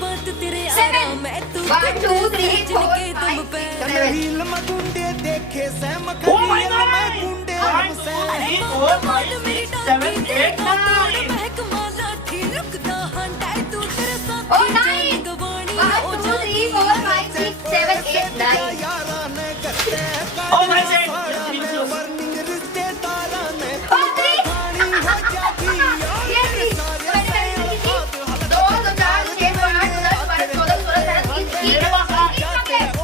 बात तेरे Seven. आरा मैं तू 1, 2, 3, 4, 5, 6, 7. रील में गुंडे देखे सैम Oh my खरील God! में गुंडे 1, 2, 3, 4, 5, 6, 7, 8, 9. Oh, 9. 1, 2, 3, 4, 5, 6, 7, 8, 9.